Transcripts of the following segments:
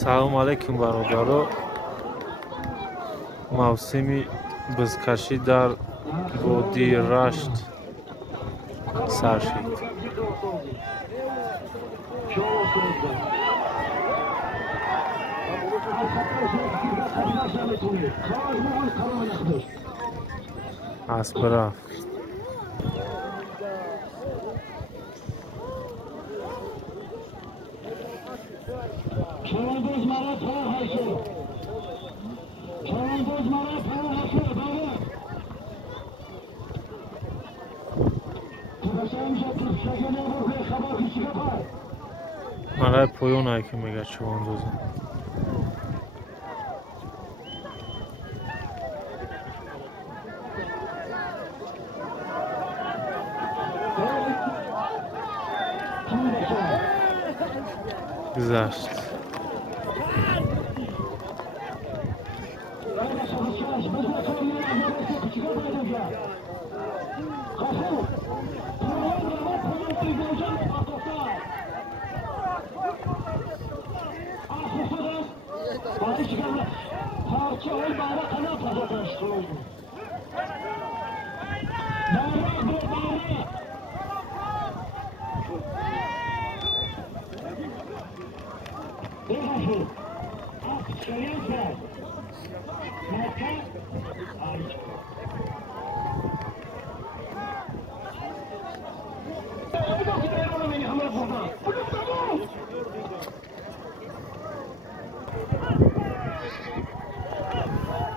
салом алайкум бародаро. мавсими бизкашӣ дар водии рашт сар шид. اسب رفت. مرای پویون هایی که میگه چوان دوزن گذشت.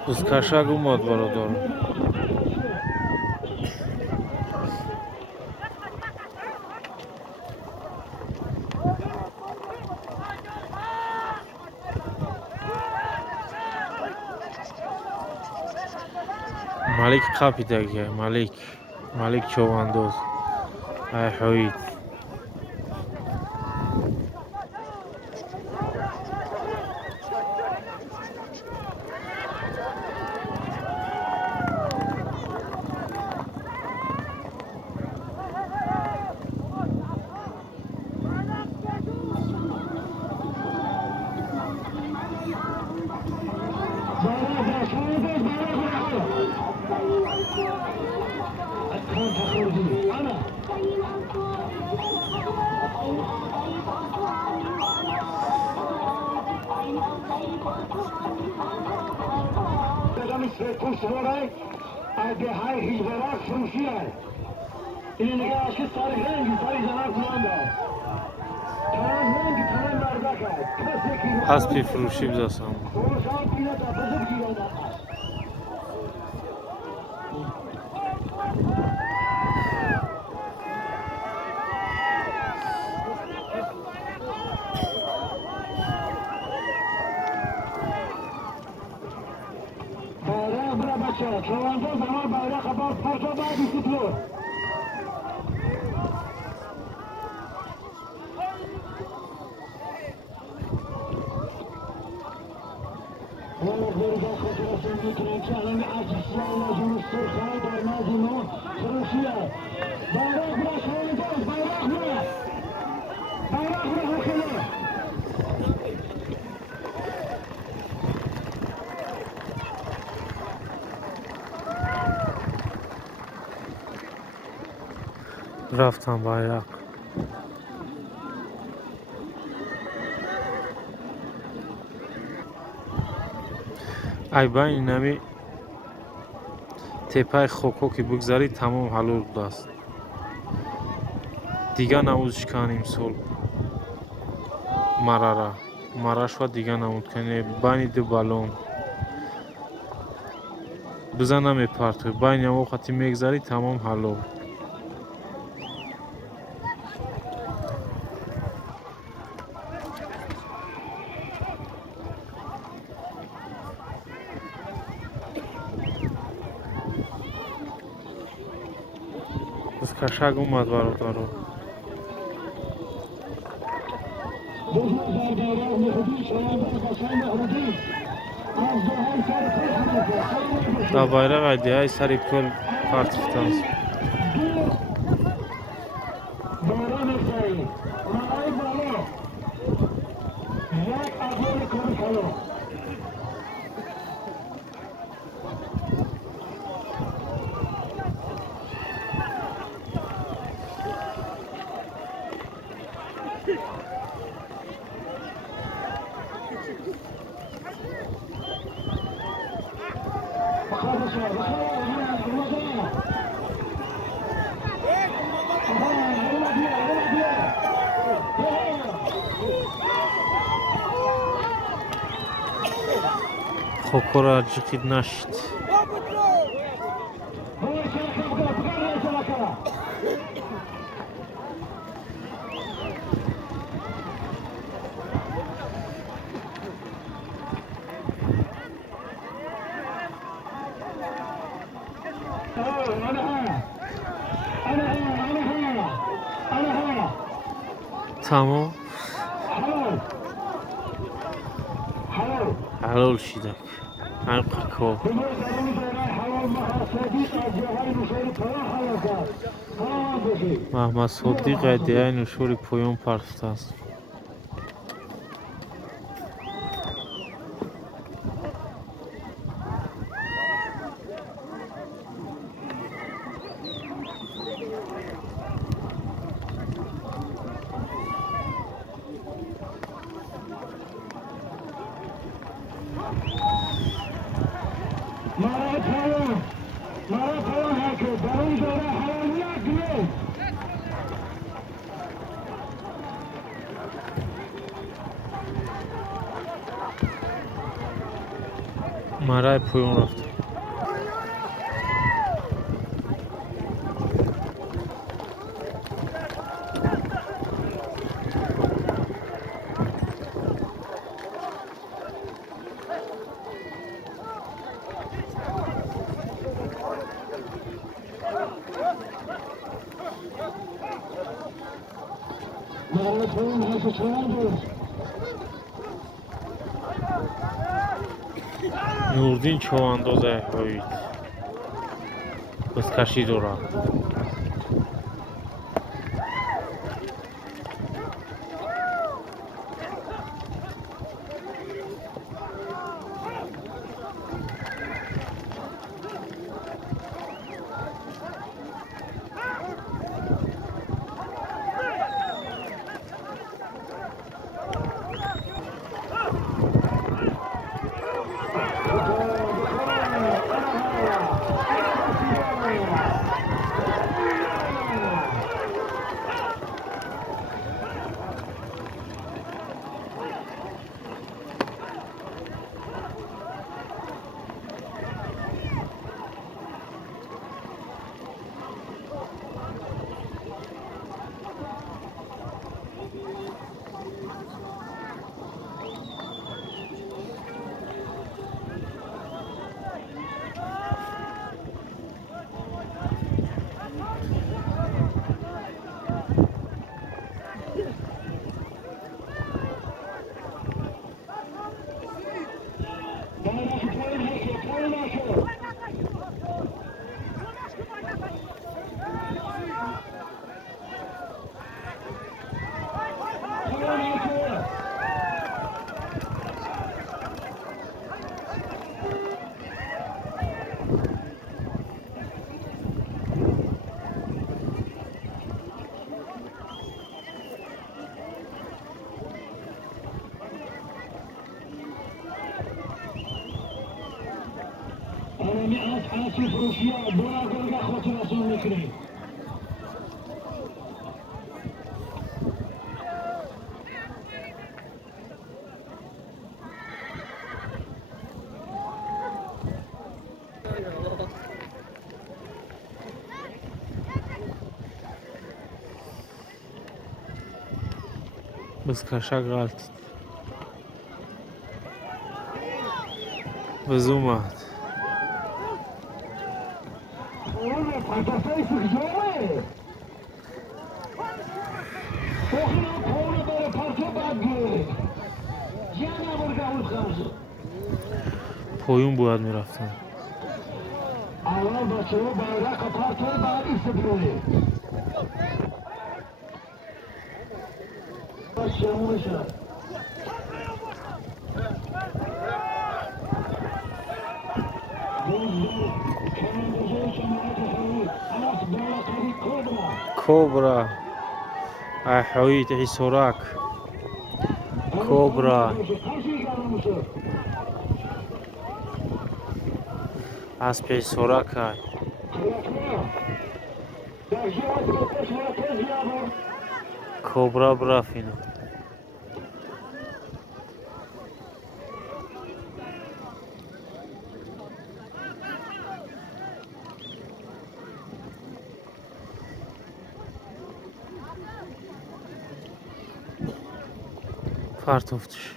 Узкашак умад бародар. малик қапидаги малик човандоз ай ҳоид اسبی فروشی بزاسم. رفتم bayrak. ай ба инами теппаи хоко ки бигзарӣ тамом ҳалол будааст. дига намуд шикан имсол марашва дига намуд кане байни ду балон биза намепартои байни вақти мегзарӣ тамом ҳалол. Узкашак умад бародаро. Да байрақ айди ай сари пул партифтаст. Kokora acıkıd naşit. Tamam. Halal şidak. Ay kakao. Mahmad Sodiq aydiyan uşuri poyon parstast. Maray poyon rafta. Nurdin çovandoza hoyit. Bıskaşi dora. آسف روسیا برا گرگا خودتون رسول میکنید Bıskaşa galt. Vızumad. Poyun bu admi raftan. اول بچه ها bayrak apartör بعد استقلالی باشه Anas Balakari Cobra. كوبرا حويت عيسوراك كوبرا اسب عيسوراك هاي كوبرا برافينو فارتوفتش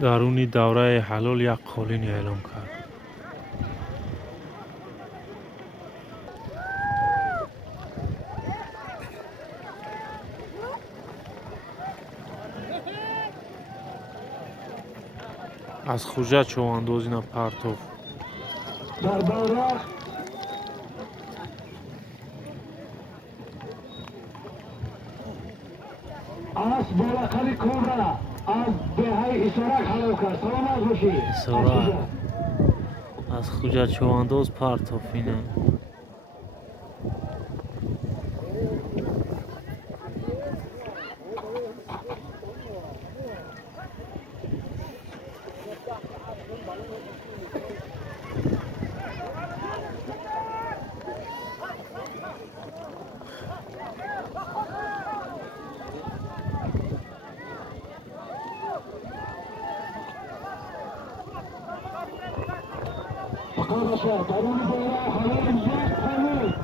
درونی دوره حلال یک قالین اعلام کرد از خوجه چواندوز اینا پرتوف در بالا Anas Balakari Cobra از دهه اسارک حلال کرد. سلامت باشی. اسارک. از خوجه چواندوز پرتوف اینا فقط باشه. درون دوره حلال یک قانون.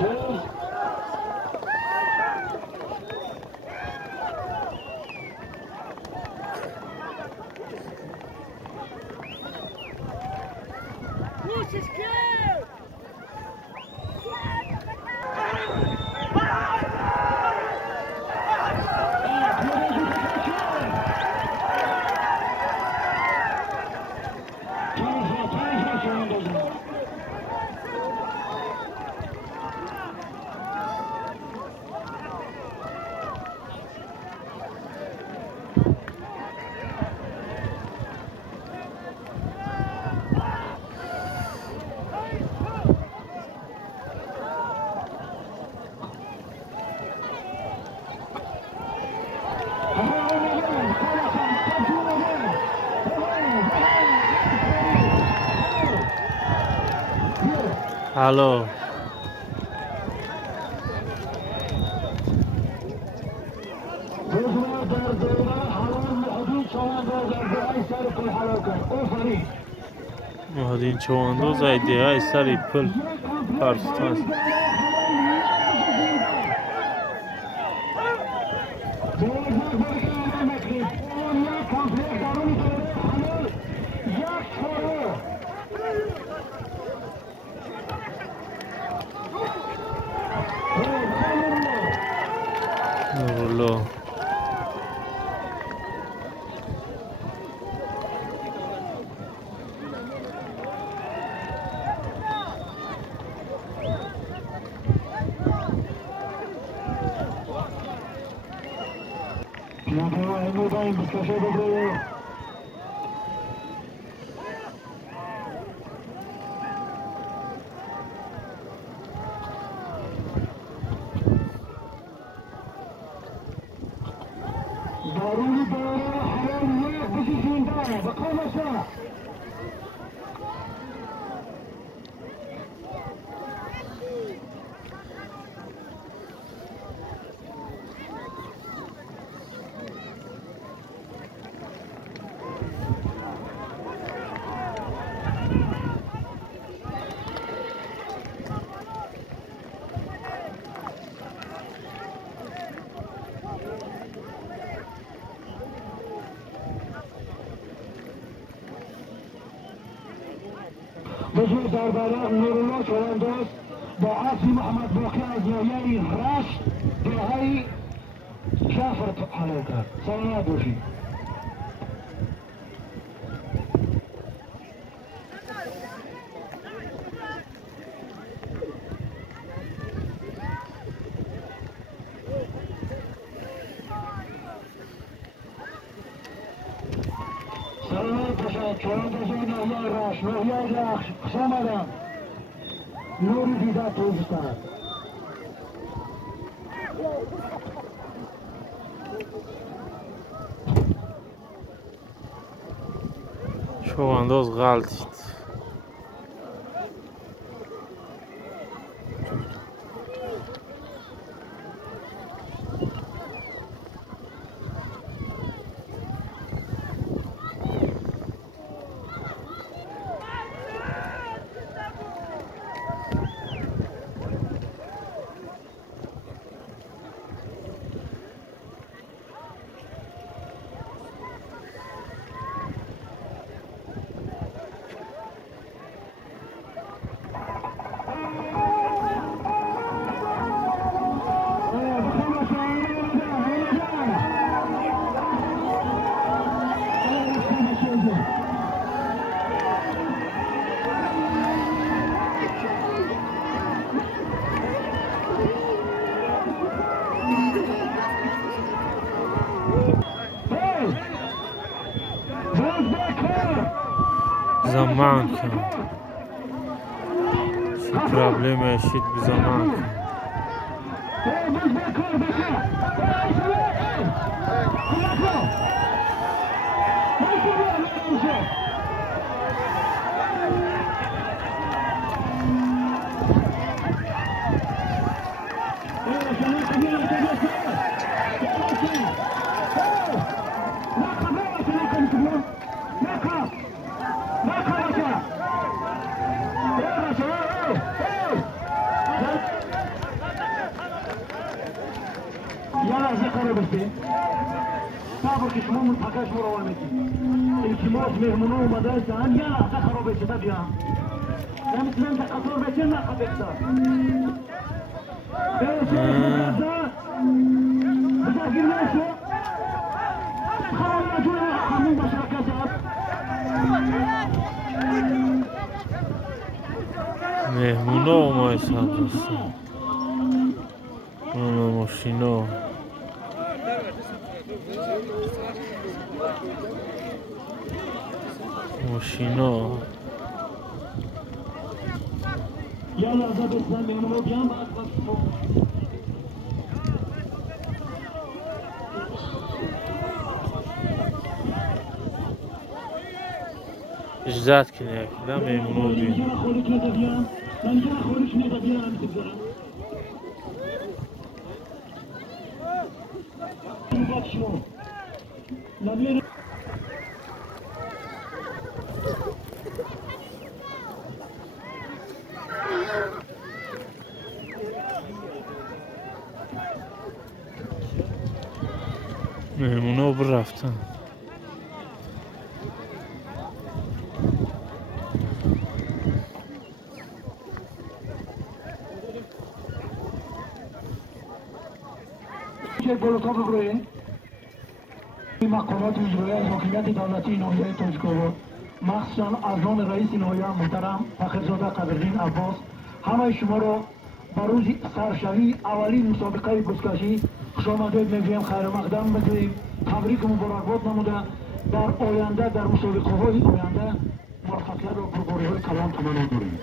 جز الو بزرگ در دوره حلال محدود شما در دهه سر کل حلال کرد. آفرین. مهدین چواندوز ایده های سری پل پرستاز نورالله ضروري دوره حلال یک بکشین داره. بقا باشه. حضور در برابر نورالله چوانداز با عصر محمد باقی از ناحیه رشت دهه جعفر حلال کرد. سلامت باشید. سلامت باشد. چواندازان ناحیه رشت، ناحیه رخش خوش آمدن. نوری دیده توزستند. چوانداز غلطید. Zaman kın. Şu problemi eşit bir zaman kın. صبر که شما منطقه شما رو آمدید التماس مهمونه اومده هستن یه لحظه خرابه شده بیان نمیتونم در قطار بچه نقب بکتر بزرگی نشو خراب نجوه همون بشرکت هست مهمونه اومده هستن ماشینا یا لحظه بستن مهمونه بیان بعد اجازت کنه یکیدم مهمونه بیان مهمونه رو رفتن بولوتا بگروین این مقامات اجرایی از حاکمیت دولتی ناحیه تاجیک‌آباد مخصوصا از آن رئیس ناحیه محترم فخرزاده قدردین عباس همه شما را به روز سرشوی اولین مسابقه بزکشی خوش آمدید میگویم، خیر مقدم بگوییم، تبریک و مبارکباد نموده در آینده در مسابقه های آینده موفقیت و برگزاری های کلان تمنا داریم.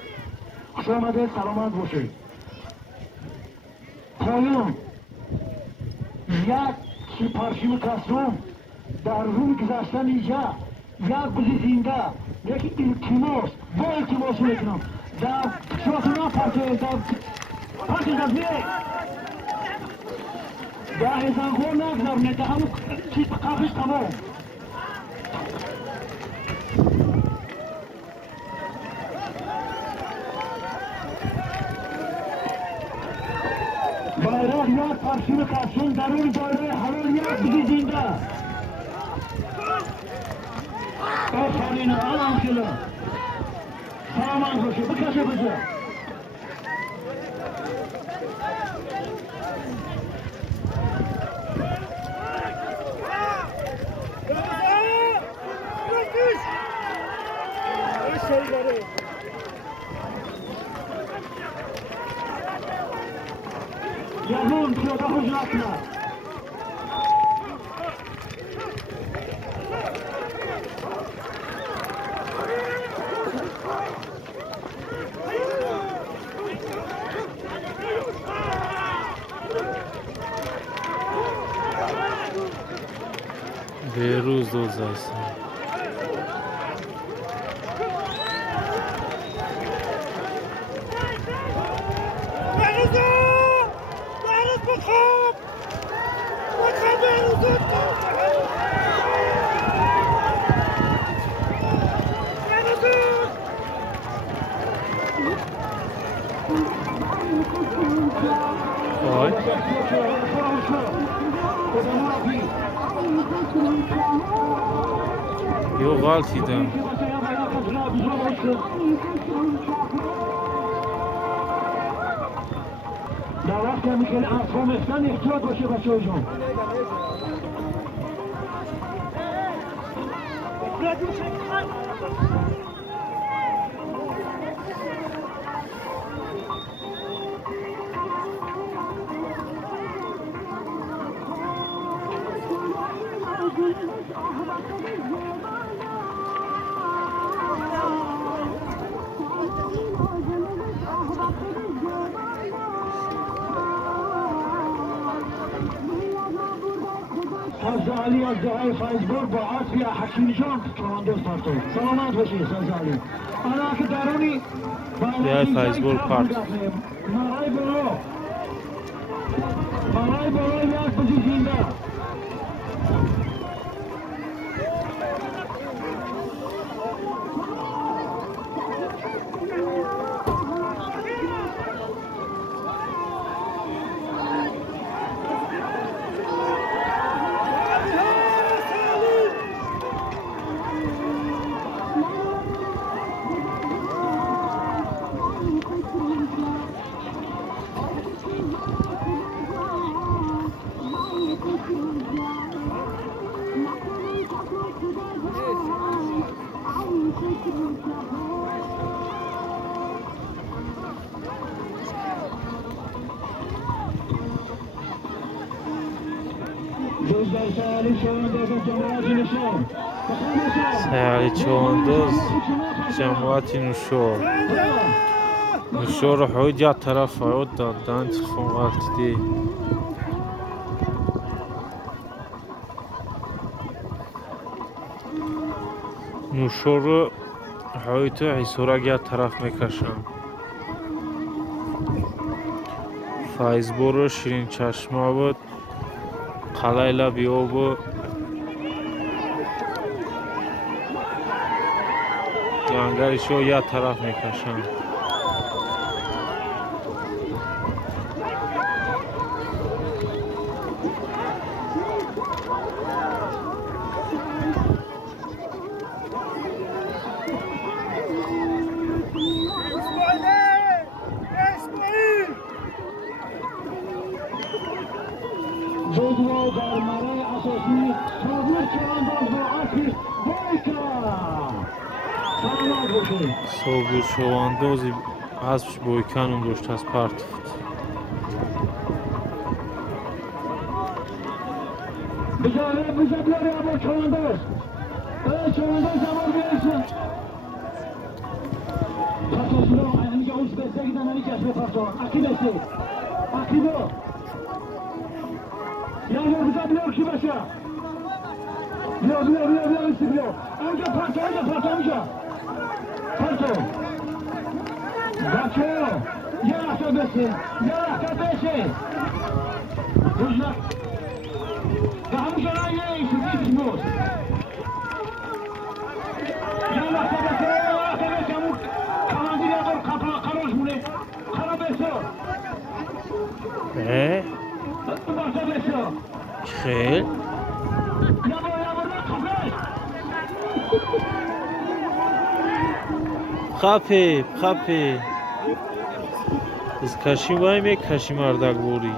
خوش آمدید، سلامت باشید. پایان یک پرچم کسرم در روی گذشتن اینجا یک بزی زنده یک التماس با التماس میکنم در شما پرچه در ازنخور نگذار نده همون چیز قفش تمام bayrak یک پرچم کسرم در روی دایره حلال یک بزی زنده آفرین الان سلامت باشی بکشه بشه یزون پیاده خوش نکنه بهروز دوز هستن وای یو غلطی دم در وقتی همی که اصلا افتن احتیاط باشه بچه های جان ساز علی از دعای فیضبرگ با عطفی حکیم جان چواندوز پارتو سلامت باشی ساز علی انا که درونی دعای فیضبرگ پارت مرای برو یک بزی زینده سیالی چواندوز جماعتی نوشور نوشور حوید یا طرف حوید دادن تلفون غلطی دی نوشور حوید تو حیثورک یا طرف میکشن فیضبرگ شیرین چشمه بود قلعه لبیو بود جانگرشو یا طرف میکشن جدول در مرای اساسی صابر چواندوز با عطفی سلامت باشی صابر چواندوزی اسبش بویکن اون دوشت از پارت بجا بیاری اما چواندوز چواندوز زمان بیایشن پرتوشلو اینجا اوش بسته گیدن هنی کشبه پرتوان اکی بسته اکی دو یا بجا بیار کی باشه بیا ایستی بیا اینجا پرتو میشه پرتو بچه یه رفتا بشه روزنک به همون شرعه یه ایسی بیشموز یه رفتا بشه همون کماندیر یا دور قراش مونه قرا بشه بچه بشه خیل خپه از کشیم بایم یک کشیم اردک بوری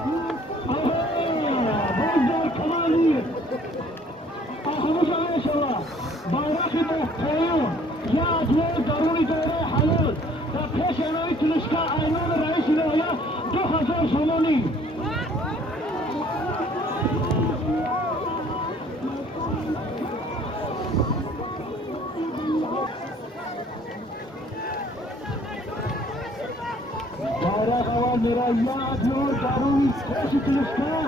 میرا یاد نور داروی کشی تلسکا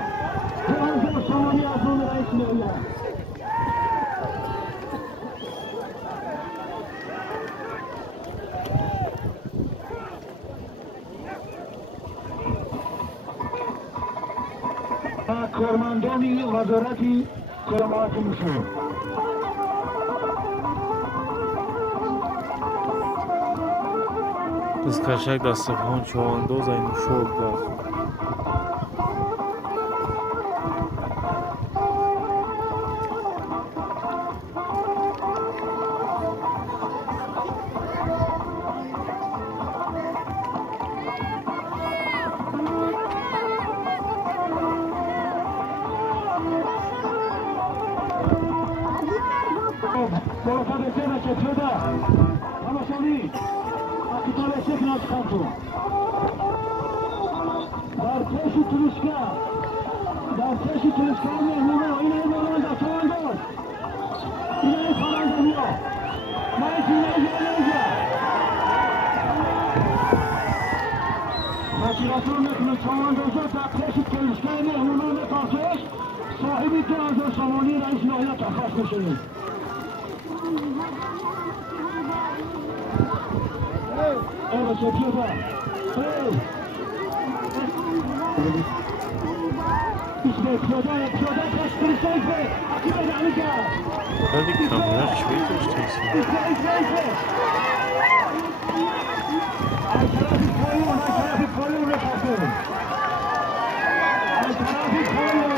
2000 سومانی از اون رئیس میآید کارمندان وزارت کلمات مشهور از کشک دستفان چواندوز این شور داد صاحبی 2000 سومانی رئیس نهایت تخص میشه اول شکیه با اسمه پیاده کشتری سایفه اکی به دعمی کرد ولی کاملا چوی داشته ایسی ای طرفی پایون رفته ای طرفی پایون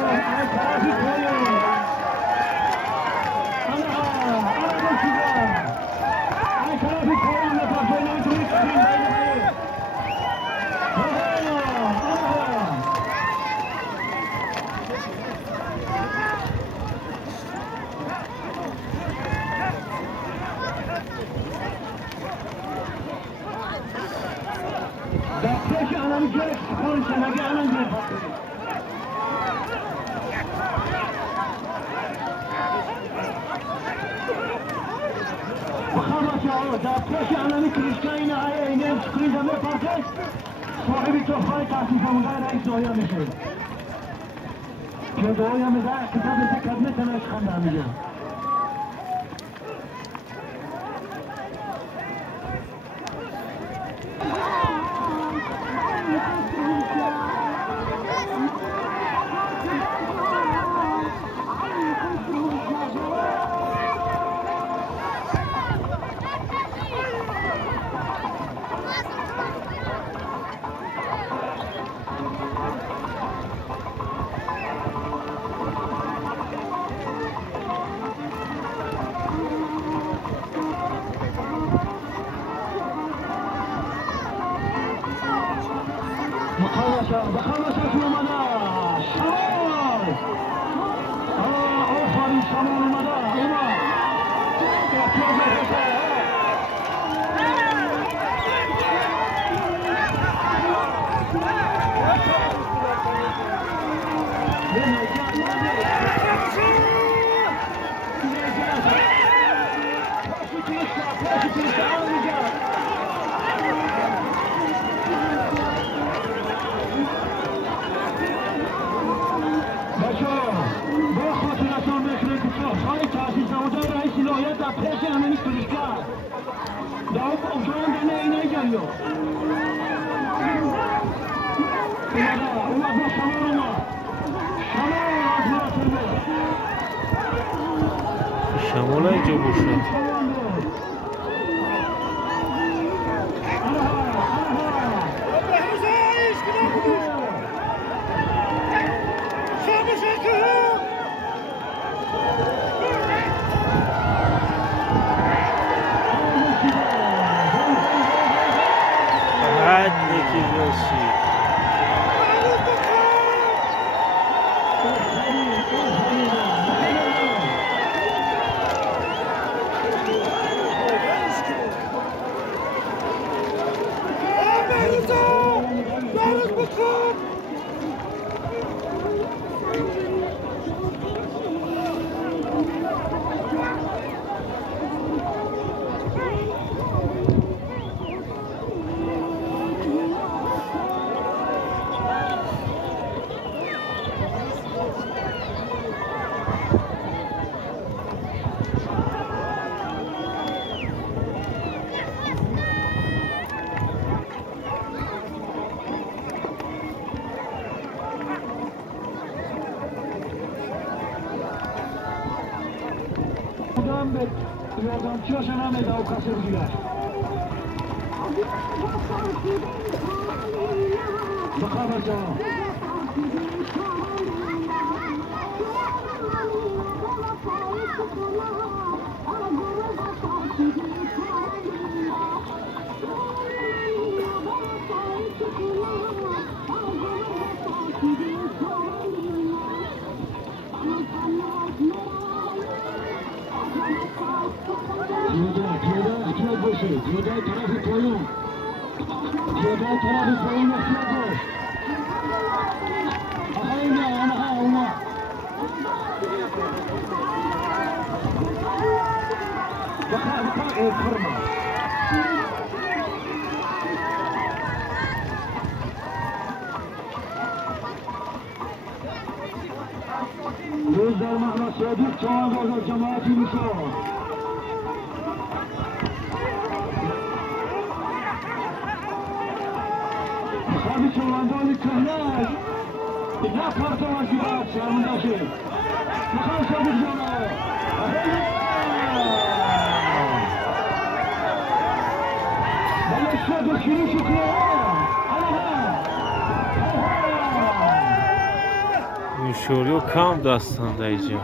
صاحبی توفای تحصیل فرمانده رئیس نهایت میشه که دعایی هم میده کتاب میده کابینت نمایش خنده هم میگه بخواهش از اومده شمال آفرین شمال اومده احتیاط بکشه در پیش همینی کنشگر در اجران دنه اینه جایو اومد با شمال اومد شمال از مراتبه شمال اینجا باشه به یاردمچیاش هم نمیده و کسی بگیرش بخواه بچه ها پیاده باشه پیاده طرف پایون پیاده طرف پایون احتیاط باش آقا اینا اونا بخواه کرما روز در محمد صادق چند از جماعتی میشه خواهی چواندانی کهنش یا پرتوانشی باید شرمنده شد بخواه صادق جانه بله صادق شروع شکره نوشوری و کم داستان در اینجا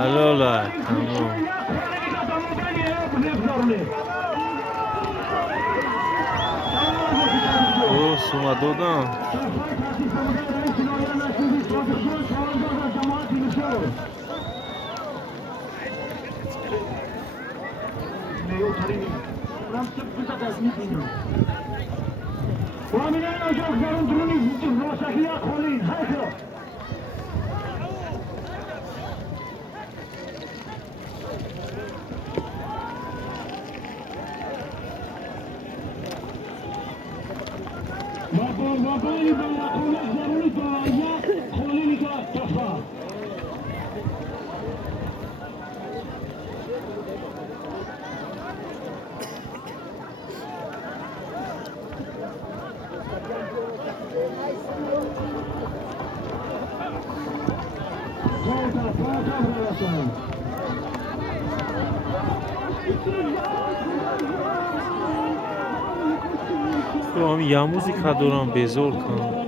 حلاله تمام درست اومد دادم وقالی برقونش ضروری دارید خولی نگاه تفا پاتا برسن تو هم یه موزیکا دارم بزرگ کن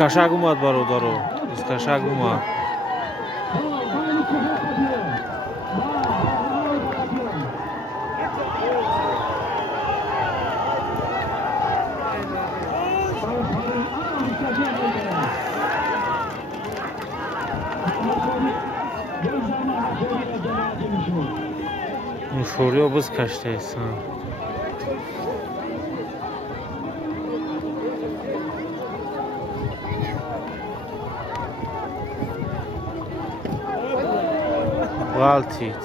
Скашак умад бародаро, скашак умад. Нушориё биз каштайсан. Галтит.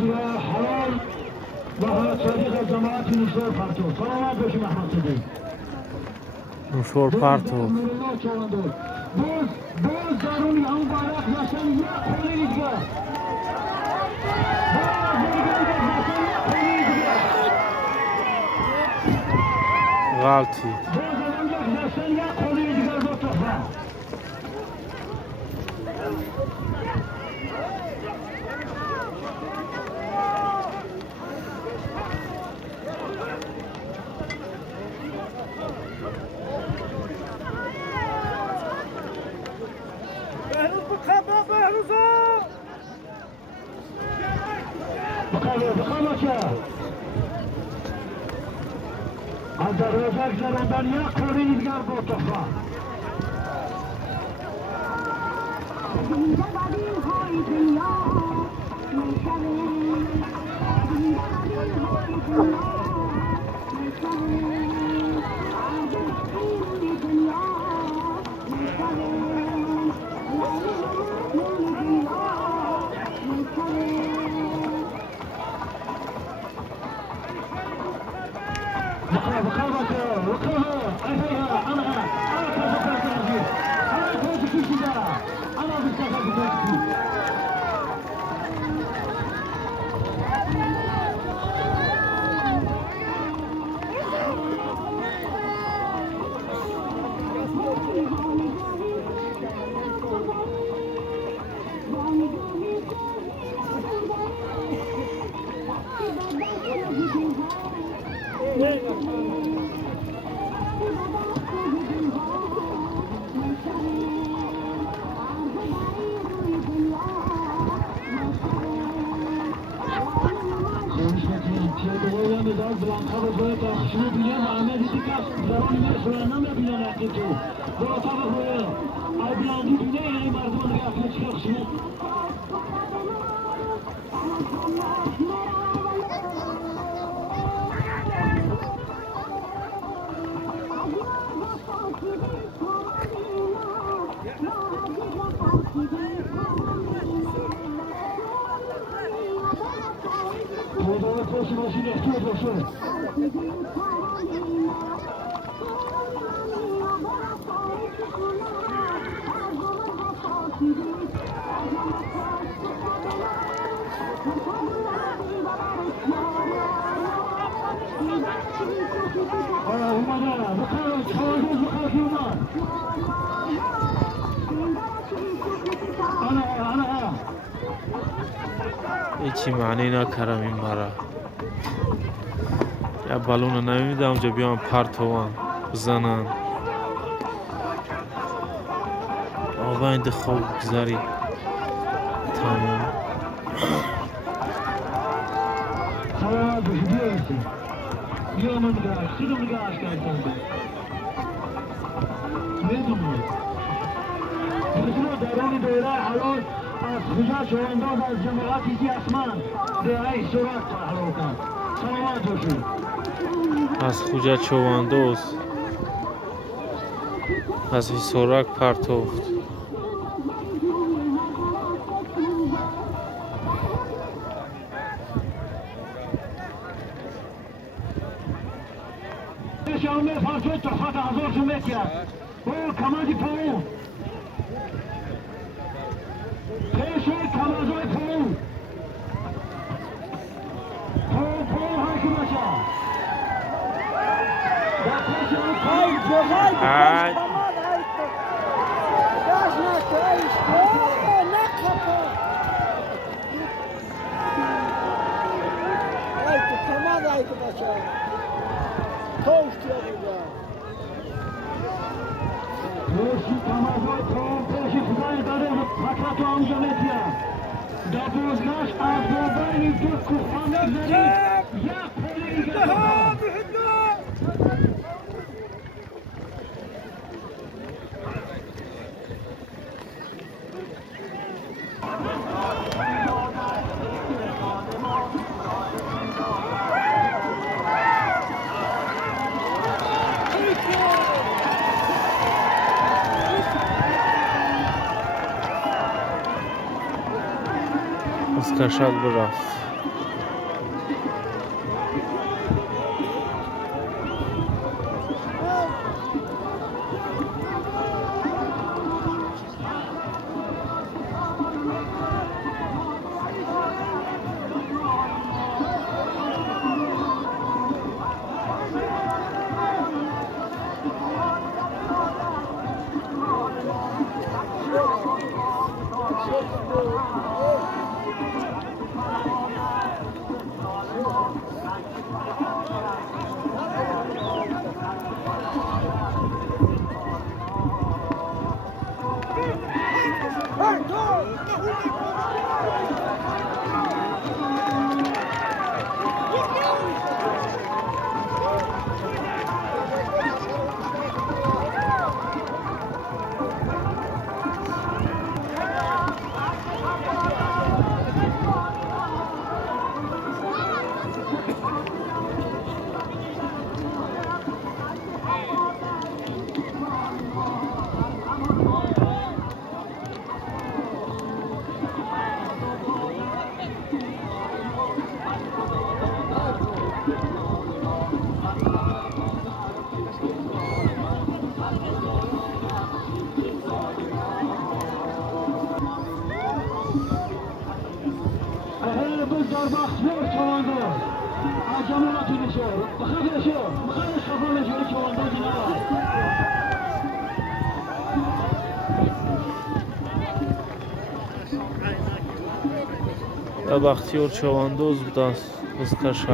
دیگه حلال و صدیق جماعت نوشور پرتو سلامت باشیم احمد صدیق نوشور پرتو باز درونی همون بارک داشتن یک خونه دیگه غلطی از دروازه گذراندن یک کوره دیگر با تحفه هیچی معنی نکردم این برا یا بالون رو نمیدم اونجا بیان پرتوان بزنن آبا این خوب بگذاری تمام سلامت باشی بیارسی بیا من نگهش خیلی نگهش کردم میدونم بسیار درون دوره حلال از کجا شوانداز از جماعت ایزی اسمان دعای سرعت حلال کن سلامت باشی از خوجا چواندوز از سوراک پرتوفت شامل فرسوی تحفت حضور شمه کرد او کمازی پاون پیشوی کمازوی پاون پاون هاشو باشا در پیشوی پاون روشی کمازوی پاون پیشی خدای داره فقط آنجا میتیم در بزرگش از دوباری دو کفان بگذارید یک پولی گذارید از کشل برفت بسیار بخشور چوانداز از جمعیت نشور بخیر شو بخیر شفا نشور چوانداز نواز Da Baxtiyor Çavandoz da Kızkaşa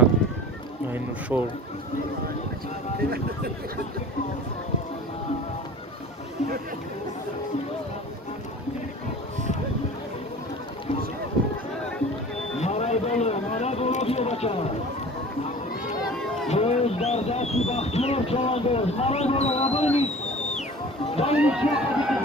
aynı şor. Maray Bolo diyor baka. Göz dardası Baxtiyor Çavandoz. Maray Bolo abone. Dayı çok hadi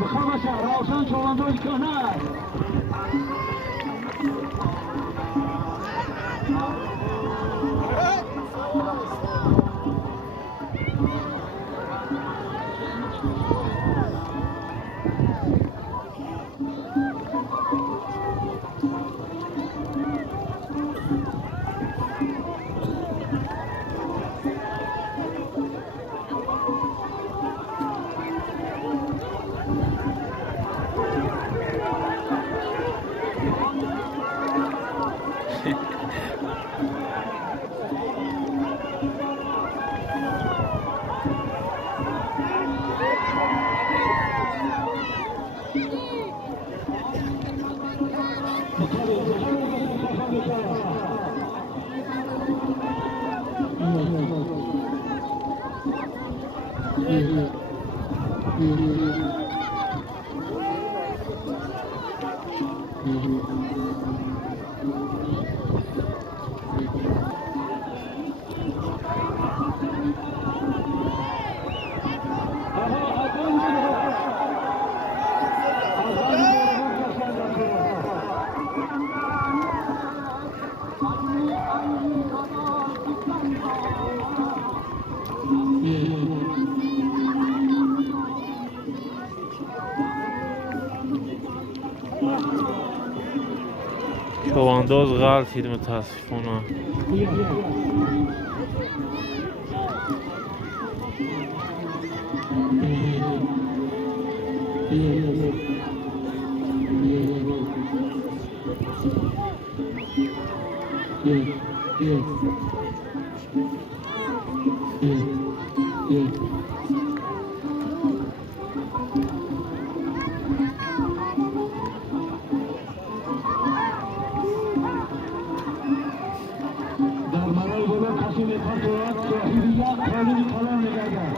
بخوابش روشن چوانداز کنه Çavandoz غلط idi متاسفانه. در مرای بلو کسی میخواد باید صاحبیت قانون کلام نگرده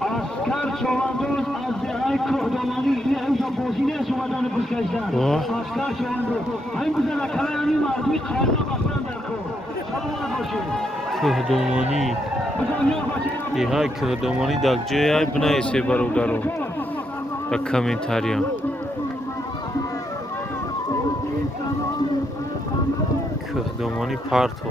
اسکر چوانداز از دههای کهدامانی این همینجا بازی نیست اومدن بوز کشتن اسکر چوانداز همین بزنه کلای همین مردمی قرده بستن در که سلامت باشه کهدامانی دیهای کهدامانی در جای بنایسه برادرو در کامنتاریا کهدامانی پارتو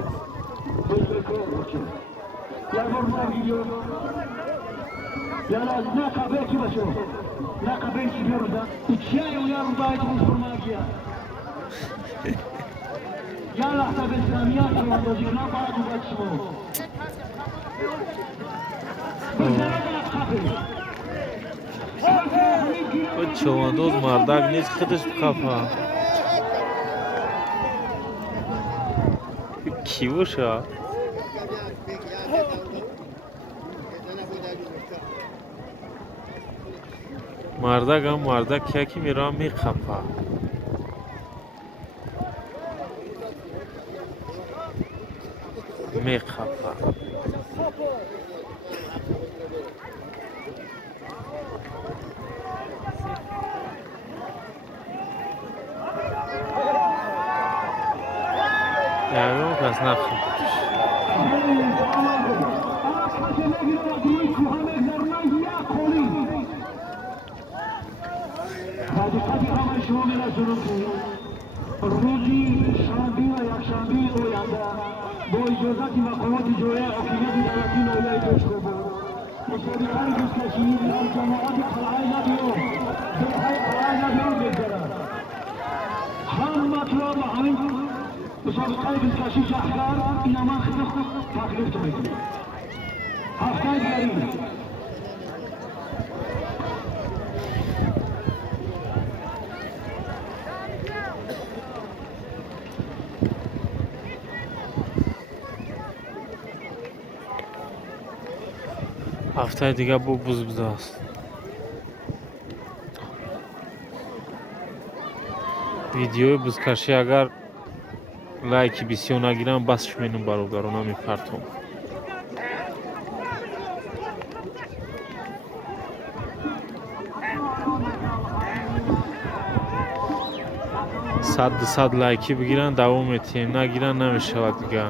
یالا نه قبل کی باشو نه قبل کی بیرون چیه اون یارو باید روز فرماگیه یالا تا بسیار چواندازی نه باید رو باید شما و چوانداز مردک نیست خودش بخفا کی باشه مردک هم مردک یکی میرا میخفا میخفا یعنی کس نخفا بگیرم از روی کوه میگذرونم یک قولی و دقت همه شما میرسونم که روزی شنبه و یکشنبه آینده با اجازت مقامات اجرایی حاکمیت دولتی ناحیه پشتکوه مسابقه بزکشی در جماعت قلعه نبیو برهای قلعه نبیو میگذرد هم مطلب و همین مسابقه بزکشی شهر این من خیلی تکلیف تو میکنم هفته دیگری هفته دیگه بو بوز است. ویدیوی بزکشی اگر لایکی بسیار نگیرم بسش مینم برادرانم میپرتم. صد لایکی بگیرن دوام میتیم نگیرن نمیشود دیگه.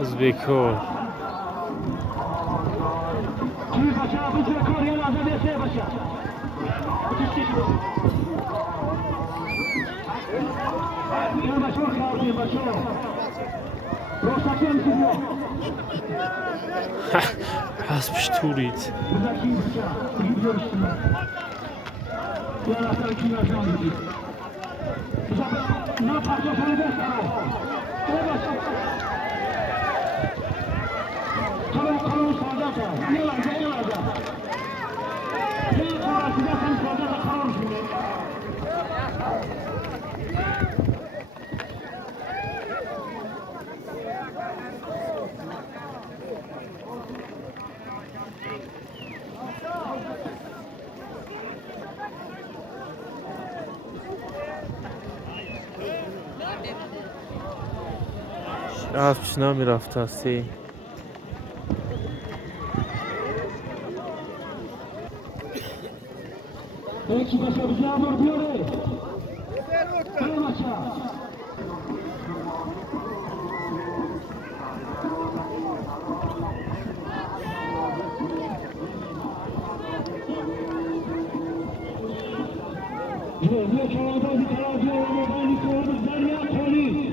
Uzbekor. Hasbş turit. Hasbş نمیرفته استی. یکی بشه بزیار بیاره بیاره بچه یه کلابازی ترازی و مبانی کلاباز دریا کنی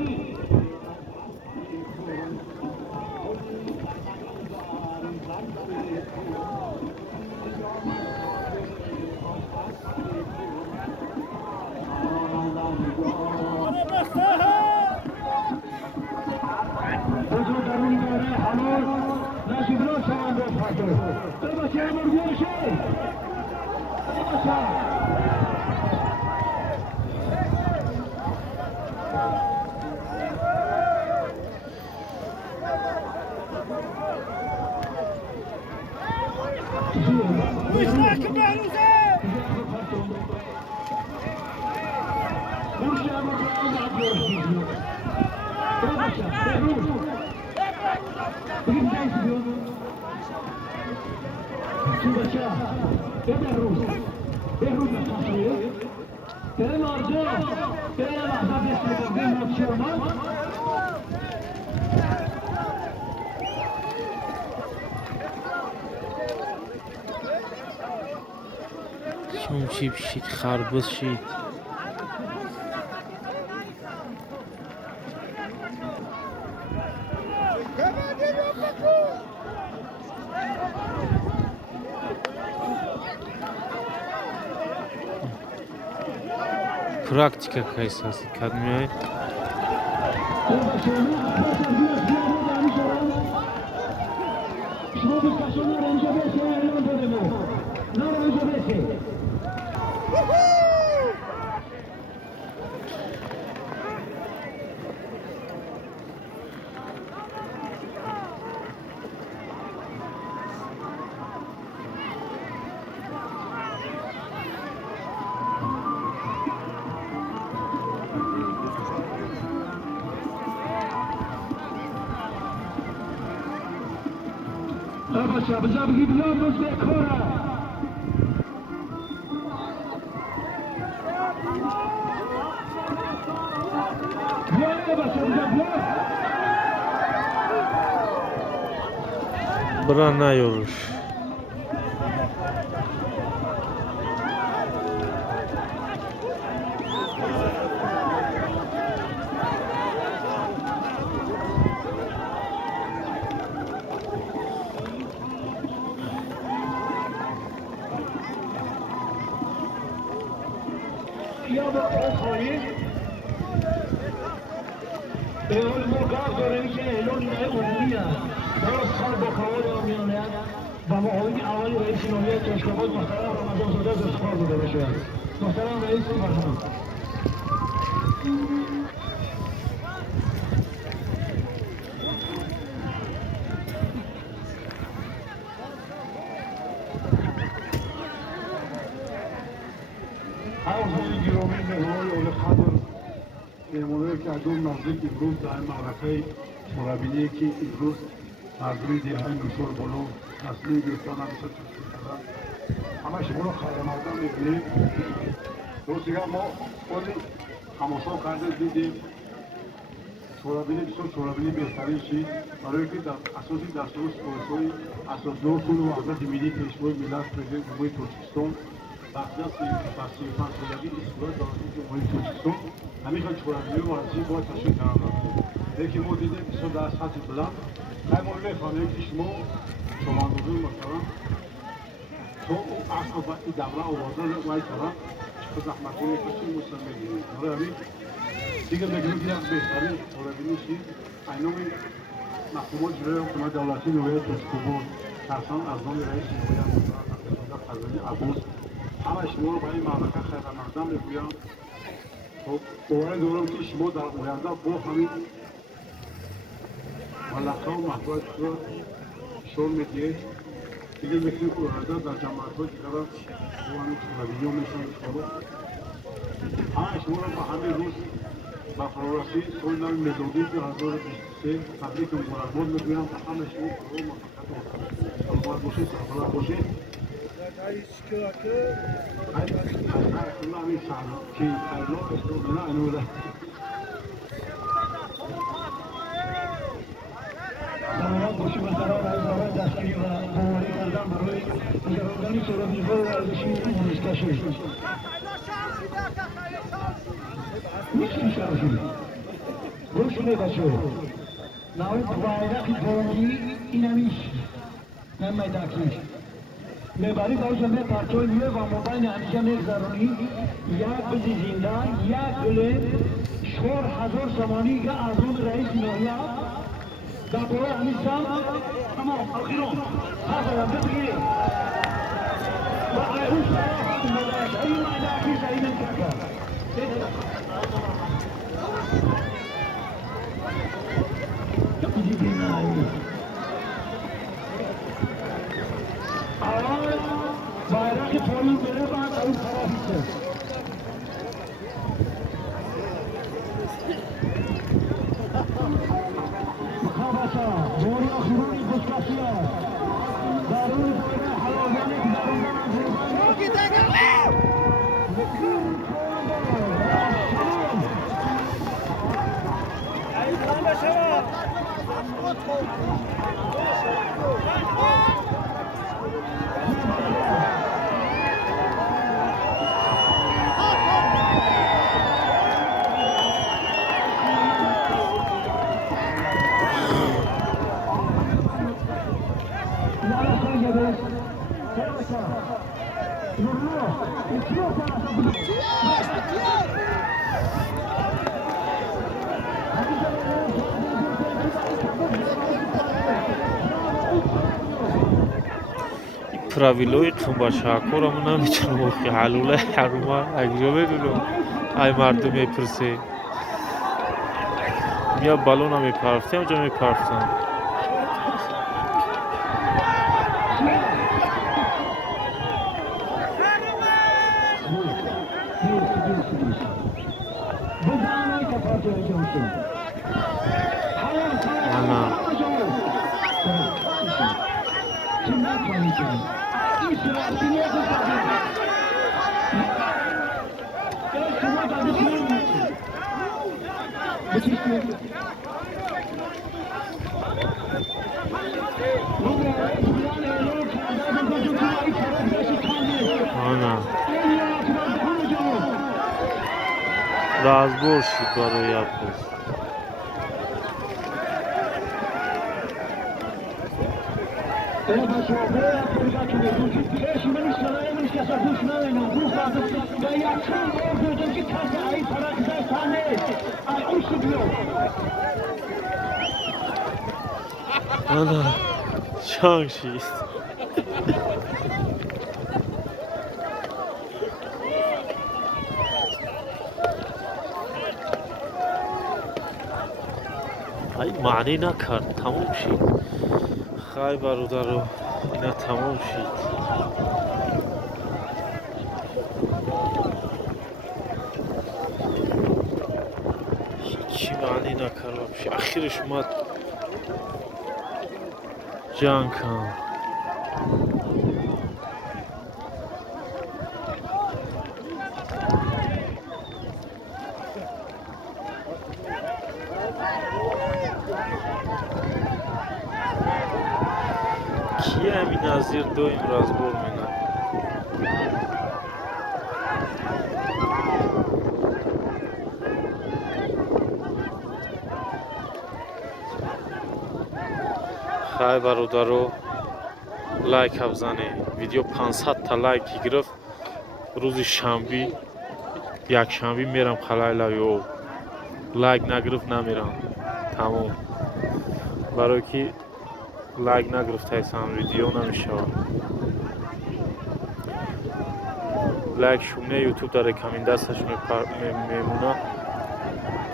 شوم چی بشید خربز شید практика кайсасы кадмей بچه بذار بگید لاموز به کاره بیا بچه بذار بیا برا نیارش یا با آخایی اول مرگاه داره که اعلان اینه عمومی هست درست خال با کهاد آمیانه و معاون اولی رئیس ناحیه تشکیلات محترم رمضان زاده از افتخار بوده باشه محترم رئیس فرمان حوض گرامی مهمان اول خبر مهمانهایی که ادوم نزدیک امروز در معرکه مربینی که امروز مردمی دیهای نوشور بلو تصمیم گرفتن همیشه تشکیل کردن همه شما رو خیر مردم میبینید درست دیگه ما خودی تماشا کرده دیدیم شورابینی بسیار شورابینی بهترین شید برای که در اساسی دستور سپارش‌های اساسدار کل و حضرت ملی پیشوای ملت پرزیدنت جمهوری ترکستان بخشیت تصویرفن شدگی ایستگاه دولتی جمهوری ترکستان همیشه شورابینی ورزشی باید تشکیل کردن لیکن ما دیدیم بسیار در سطح بلند خیلی ما میفهمیم که شما شماندازان محترم تو اون اصل و این دوره آوازه وای کردن چه زحمتی میکشیم مسلم میگیریم برای همین دیگه بگیم که از بهترین شورابینی شید اینومی مفهومات جلوی حکومت دولتی نوعیت تشکیل ترسان از نام رئیس نوعیت محترم خزانی عبوس همه شما رو با این معرکه خیر مقدم میگویم باور دارم که شما در آینده با همین ملکه و محبت را شور میدید دیگه میکنیم که آینده در جماعت های دیگر با همین شورابینی ها میشن همه شما رو با همین روز با فرارسی سال نو میلادی 2023 تبریک و مبارکباد میگویم و همه شما برای موفقیت سلامت باشید سلامت باشید همین سلام که خیرلا استوگنه انوله سلامت باشید و قرار از برای دستگیری و قواری کردن برای مجردانی شورابینی‌ها و ارزشی مونسکشی میشین شرفی روشونه بچه ناوی بایرقی بونگی اینمیش نمیداکیش میبری باشه می پرچوی میه و مبین همیشه میگذرونی یک بزی زنده یک گله شور حضور سمانی که از اون رئیس ناحیه در دوره همیشتم تمام آخیرون حضرم بگیری و ایروش برای این مداکیش این انتکر bayrak polis bere bak ayı tarafısı. Mukabasa, doğru akhiruni kuşkasıya. Daruni böyle halavane darundan azurban. Çok iyi takım. Ayı kamba şava. правилои тумбашакораму наметавонам вохи ҳалулаи ҳарума акҷо медунам ай мардум мепурсе я балона мепарафта ҷо мепарафтам ана ана разбор шуд барои Аббос. Ana çang şiist. Ay ma'ni nakard, tamom shid. Khay barодаро, ина тамом шид. Hich ma'ni nakard вообще. Ахираш умад ҷанг ҳам. Ки ҳамин назир доим разбор менад. Хай бародаро лайк абзане. Видео 500 та лайки гирифт. Рӯзи шанбе, якшанбе мерам қалаи Лавиёв. Лайк нагирифт намерам. Тамом. Барое ки лайк нагирифтаисам видео намешавад. лайк шумне ютуб дар рекомендасияш мемона,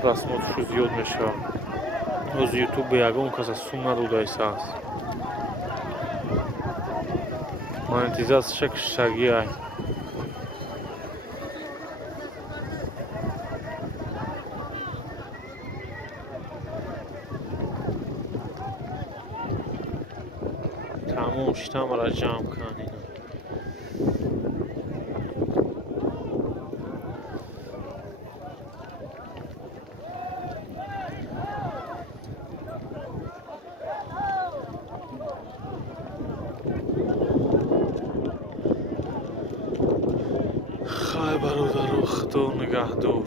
просмотршу зиёд мешавад. Оз ютуб ба ягон каса сум надода истааст. монетизасияша киштагӣ ай. тамом штамара ҷамъ кан ина. хай бародаро худо нигаҳдор.